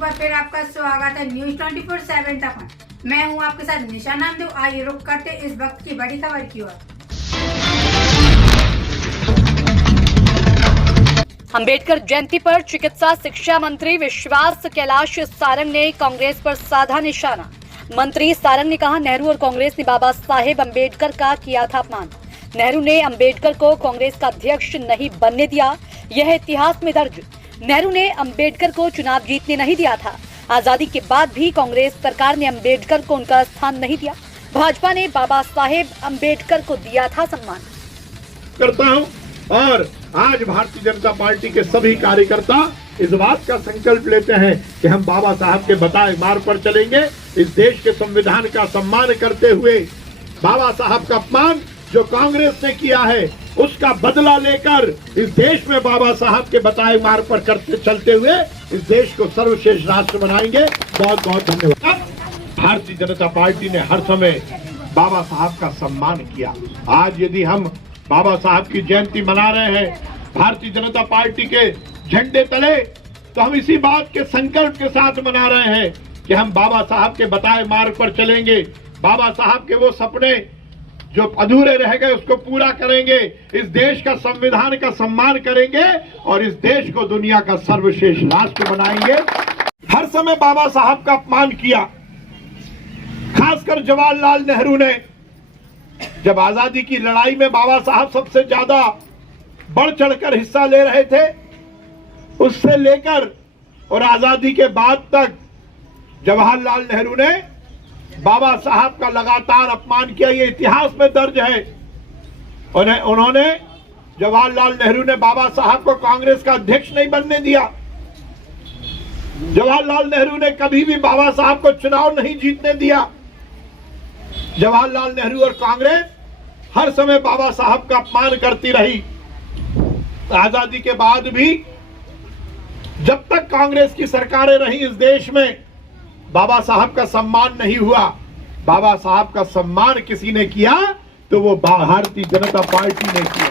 एक बार फिर आपका स्वागत है न्यूज 24/7 तक। मैं हूं आपके साथ निशा नामदेव। आइए रुक करते इस वक्त की बड़ी खबर की ओर। अंबेडकर जयंती पर चिकित्सा शिक्षा मंत्री विश्वास कैलाश सारंग ने कांग्रेस पर साधा निशाना। मंत्री सारंग ने कहा, नेहरू और कांग्रेस ने बाबा साहेब अंबेडकर का किया था अपमान। नेहरू ने अंबेडकर को कांग्रेस का अध्यक्ष नहीं बनने दिया, यह इतिहास में दर्ज। नेहरू ने अंबेडकर को चुनाव जीतने नहीं दिया था। आजादी के बाद भी कांग्रेस सरकार ने अंबेडकर को उनका स्थान नहीं दिया। भाजपा ने बाबा साहेब अंबेडकर को दिया था सम्मान। करता हूं और आज भारतीय जनता पार्टी के सभी कार्यकर्ता इस बात का संकल्प लेते हैं कि हम बाबा साहब के बताए मार्ग पर चलेंगे। इस देश के संविधान का सम्मान करते हुए बाबा साहब का अपमान जो कांग्रेस ने किया है उसका बदला लेकर इस देश में बाबा साहब के बताए मार्ग पर चलते हुए इस देश को सर्वश्रेष्ठ राष्ट्र बनाएंगे। बहुत बहुत धन्यवाद। भारतीय जनता पार्टी ने हर समय बाबा साहब का सम्मान किया। आज यदि हम बाबा साहब की जयंती मना रहे हैं भारतीय जनता पार्टी के झंडे तले, तो हम इसी बात के संकल्प के साथ मना रहे हैं कि हम बाबा साहब के बताए मार्ग पर चलेंगे। बाबा साहब के वो सपने जो अधूरे रह गए उसको पूरा करेंगे। इस देश का संविधान का सम्मान करेंगे और इस देश को दुनिया का सर्वश्रेष्ठ राष्ट्र बनाएंगे। हर समय बाबा साहब का अपमान किया। खासकर जवाहरलाल नेहरू ने जब आजादी की लड़ाई में बाबा साहब सबसे ज्यादा बढ़ चढ़कर हिस्सा ले रहे थे, उससे लेकर और आजादी के बाद तक जवाहरलाल नेहरू ने बाबा साहब का लगातार अपमान किया। ये इतिहास में दर्ज है। उन्होंने जवाहरलाल नेहरू ने बाबा साहब को कांग्रेस का अध्यक्ष नहीं बनने दिया। जवाहरलाल नेहरू ने कभी भी बाबा साहब को चुनाव नहीं जीतने दिया। जवाहरलाल नेहरू और कांग्रेस हर समय बाबा साहब का अपमान करती रही। आजादी के बाद भी जब तक कांग्रेस की सरकारें रही इस देश में बाबा साहब का सम्मान नहीं हुआ। बाबा साहब का सम्मान किसी ने किया तो वो भारतीय जनता पार्टी ने किया।